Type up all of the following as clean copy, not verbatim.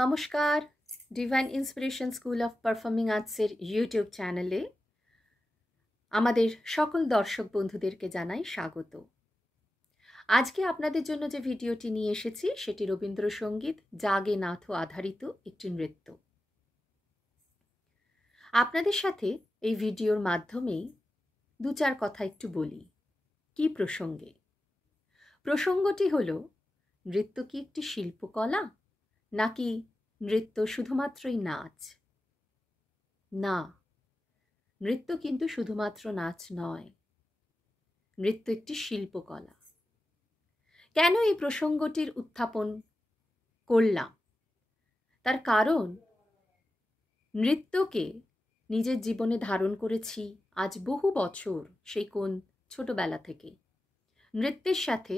নমস্কার, divine inspiration school of performing আর্টসের YouTube চ্যানেলে আমাদের সকল দর্শক বন্ধুদেরকে জানাই স্বাগত। আজকে আপনাদের জন্য যে ভিডিওটি নিয়ে এসেছি সেটি রবীন্দ্রসঙ্গীত জাগে নাথ আধারিত একটি নৃত্য। আপনাদের সাথে এই ভিডিওর মাধ্যমেই দু চার কথা একটু বলি। কি প্রসঙ্গে? প্রসঙ্গটি হলো, নৃত্য কি একটি শিল্পকলা, নাকি নৃত্য শুধুমাত্রই নাচ? না, নৃত্য কিন্তু শুধুমাত্র নাচ নয়, নৃত্য একটি শিল্পকলা। কেন এই প্রসঙ্গটির উত্থাপন করলাম? তার কারণ, নৃত্যকে নিজের জীবনে ধারণ করেছি আজ বহু বছর, সেই কোন ছোটবেলা থেকে নৃত্যের সাথে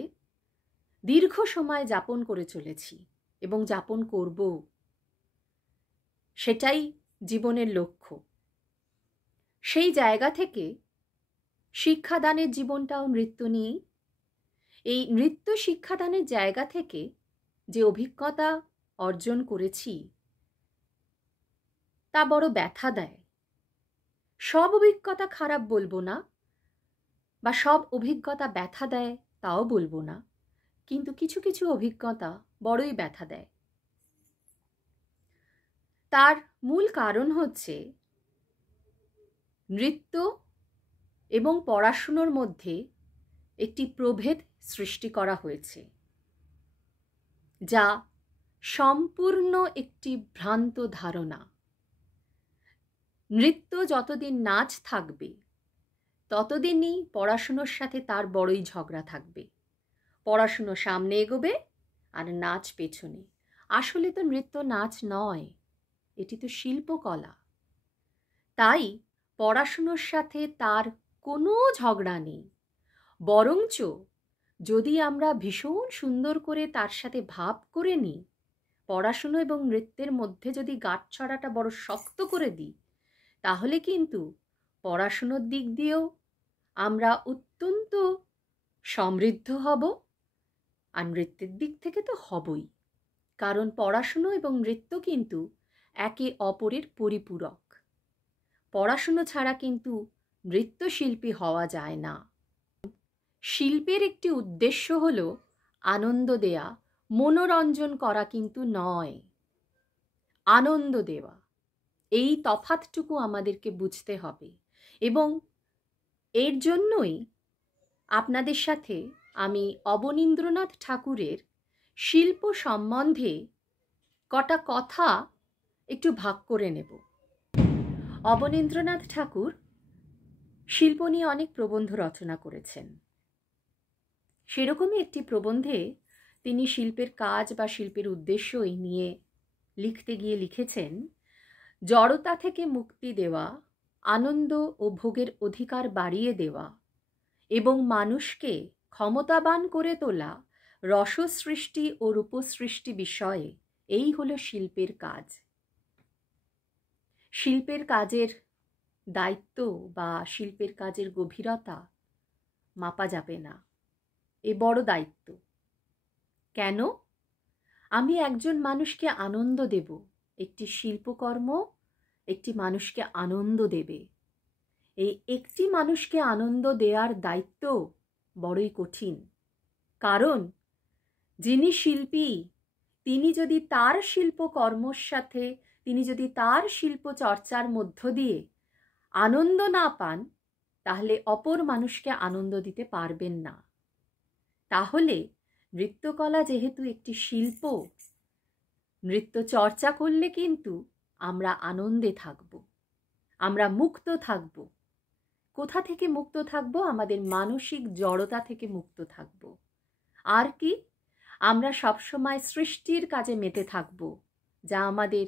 দীর্ঘ সময় যাপন করে চলেছি এবং যাপন করব, সেটাই জীবনের লক্ষ্য। সেই জায়গা থেকে শিক্ষাদানের জীবনটাও নৃত্য নিয়েই। এই নৃত্য শিক্ষাদানের জায়গা থেকে যে অভিজ্ঞতা অর্জন করেছি তা বড় ব্যথা দেয়। সব অভিজ্ঞতা খারাপ বলবো না, বা সব অভিজ্ঞতা ব্যথা দেয় তাও বলবো না, কিন্তু কিছু কিছু অভিজ্ঞতা বড়ই ব্যথা দেয়। তার মূল কারণ হচ্ছে, নৃত্য এবং পড়াশুনোর মধ্যে একটি প্রভেদ সৃষ্টি করা হয়েছে, যা সম্পূর্ণ একটি ভ্রান্ত ধারণা। নৃত্য যতদিন নাচ থাকবে ততদিনই পড়াশুনোর সাথে তার বড়ই ঝগড়া থাকবে। পড়াশুনো সামনে এগোবে আর নাচ পেছনে। আসলে তো নৃত্য নাচ নয়, এটি তো শিল্পকলা। তাই পড়াশুনোর সাথে তার কোনো ঝগড়া নেই। বরঞ্চ যদি আমরা ভীষণ সুন্দর করে তার সাথে ভাব করে নিই, পড়াশুনো এবং নৃত্যের মধ্যে যদি গাঁটছড়াটা বড় শক্ত করে দিই, তাহলে কিন্তু পড়াশুনোর দিক দিয়েও আমরা অত্যন্ত সমৃদ্ধ হব, আর নৃত্যের দিক থেকে তো হবই। কারণ পড়াশুনো এবং নৃত্য কিন্তু একে অপরের পরিপূরক। পড়াশুনো ছাড়া কিন্তু নৃত্যশিল্পী হওয়া যায় না। শিল্পের একটি উদ্দেশ্য হলো আনন্দ দেয়া, মনোরঞ্জন করা কিন্তু নয়, আনন্দ দেওয়া। এই তফাৎটুকু আমাদেরকে বুঝতে হবে, এবং এর জন্যই আপনাদের সাথে আমি অবনীন্দ্রনাথ ঠাকুরের শিল্প সম্বন্ধে কটা কথা একটু ভাগ করে নেব। অবনীন্দ্রনাথ ঠাকুর শিল্প নিয়ে অনেক প্রবন্ধ রচনা করেছেন। সেরকমই একটি প্রবন্ধে তিনি শিল্পের কাজ বা শিল্পের উদ্দেশ্য এই নিয়ে লিখতে গিয়ে লিখেছেন, জড়তা থেকে মুক্তি দেওয়া, আনন্দ ও ভোগের অধিকার বাড়িয়ে দেওয়া এবং মানুষকে ক্ষমতাবান করে তোলা রসসৃষ্টি ও রূপসৃষ্টি বিষয়ে এই হলো শিল্পের কাজ। শিল্পের কাজের দায়িত্ব বা শিল্পের কাজের গভীরতা মাপা যাবে না। এ বড় দায়িত্ব। কেন? আমি একজন মানুষকে আনন্দ দেব, একটি শিল্পকর্ম একটি মানুষকে আনন্দ দেবে। এই একটি মানুষকে আনন্দ দেওয়ার দায়িত্ব বড়ই কঠিন। কারণ যিনি শিল্পী, তিনি যদি তার শিল্পকর্মর সাথে, তিনি যদি তার শিল্প চর্চার মধ্য দিয়ে আনন্দ না পান, তাহলে অপর মানুষকে আনন্দ দিতে পারবেন না। তাহলে নৃত্যকলা যেহেতু একটি শিল্প, নৃত্য চর্চা করলে কিন্তু আমরা আনন্দে থাকব, আমরা মুক্ত থাকব। কোথা থেকে মুক্ত থাকব? আমাদের মানসিক জড়তা থেকে মুক্ত থাকব। আর কি? আমরা সবসময় সৃষ্টির কাজে মেতে থাকব, যা আমাদের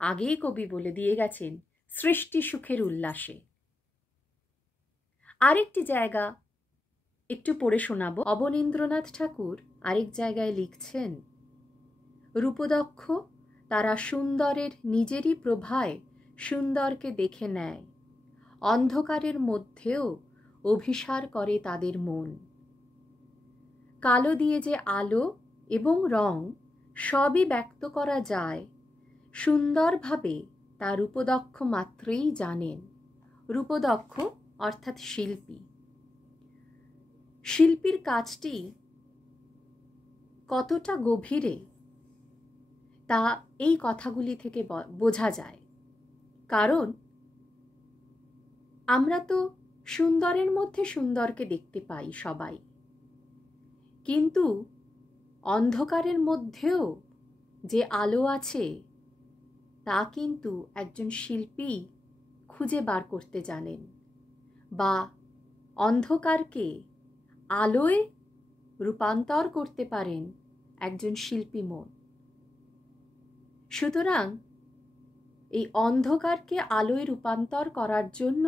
আগেই কবি বলে দিয়ে গেছেন, সৃষ্টি সুখের উল্লাসে। আরেকটি জায়গা একটু পড়ে শোনাবো। অবনীন্দ্রনাথ ঠাকুর আরেক জায়গায় লিখছেন, রূপদক্ষ তারা সুন্দরের নিজেরই প্রভায় সুন্দরকে দেখে নেয়, অন্ধকারের মধ্যেও অভিসার করে তাদের মন। কালো দিয়ে যে আলো এবং রং সবই ব্যক্ত করা যায়, সুন্দরভাবে তা রূপদক্ষ মাত্রই জানেন। রূপদক্ষ অর্থাৎ শিল্পী। শিল্পীর কাজটি কতটা গভীরে তা এই কথাগুলি থেকে বোঝা যায়। কারণ আমরা তো সুন্দরের মধ্যে সুন্দরকে দেখতে পাই সবাই, কিন্তু অন্ধকারের মধ্যেও যে আলো আছে তা কিন্তু একজন শিল্পী খুঁজে বার করতে জানেন, বা অন্ধকারকে আলোয় রূপান্তর করতে পারেন একজন শিল্পী মন। সুতরাং এই অন্ধকারকে আলোয় রূপান্তর করার জন্য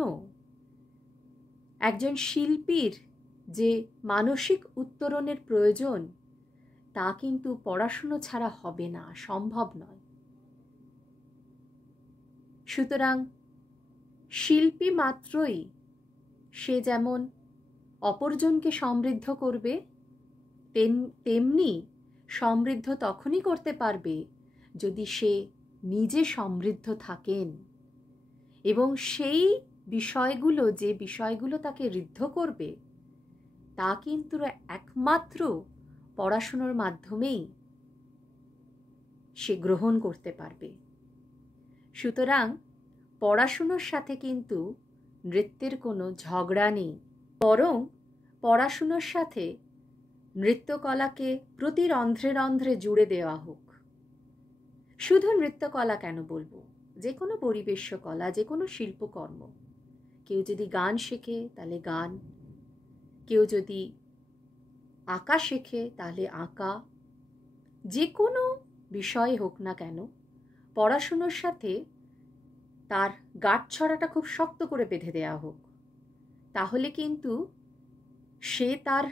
একজন শিল্পীর যে মানসিক উত্তরণের প্রয়োজন তা কিন্তু পড়াশুনো ছাড়া হবে না, সম্ভব নয়। সুতরাং শিল্পী মাত্রই সে যেমন অপরজনকে সমৃদ্ধ করবে, তেমনি সমৃদ্ধ তখনই করতে পারবে যদি সে নিজে সমৃদ্ধ থাকেন এবং সেই বিষয়গুলো, যে বিষয়গুলো তাকে ঋদ্ধ করবে, তা কিন্তু একমাত্র পড়াশোনার মাধ্যমেই সে গ্রহণ করতে পারবে। সুতরাং পড়াশুনোর সাথে কিন্তু নৃত্যের কোনো ঝগড়া নেই, বরং পড়াশুনোর সাথে নৃত্যকলাকে প্রতি রন্ধ্রে রন্ধ্রে জুড়ে দেওয়া হোক। শুধু নৃত্যকলা কেন বলবো, যে কোনো পরিবেশ্য কলা, যে কোনো শিল্পকর্ম। কেউ যদি গান শেখে তাহলে গান, কেউ যদি আঁকা শেখে তাহলে আঁকা, যে কোনো বিষয় হোক না কেন, পড়াশুনোর সাথে তার গাঁটছড়াটা খুব শক্ত করে বেঁধে দেওয়া হোক। তাহলে কিন্তু সে তার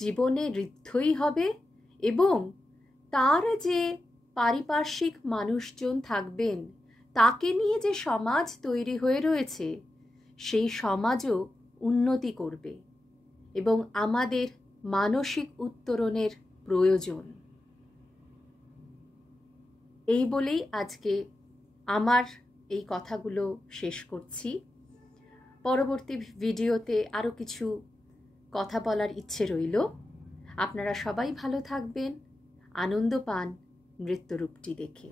জীবনে ঋদ্ধই হবে এবং তার যে পারিপার্শ্বিক মানুষজন থাকবেন, তাকে নিয়ে যে সমাজ তৈরি হয়ে রয়েছে, সেই সমাজও উন্নতি করবে এবং আমাদের মানসিক উত্তরণের প্রয়োজন। এই বলেই আজকে আমার এই কথাগুলো শেষ করছি। পরবর্তী ভিডিওতে আরও কিছু কথা বলার ইচ্ছে রইল। আপনারা সবাই ভালো থাকবেন, আনন্দ পান নৃত্যরূপটি দেখে।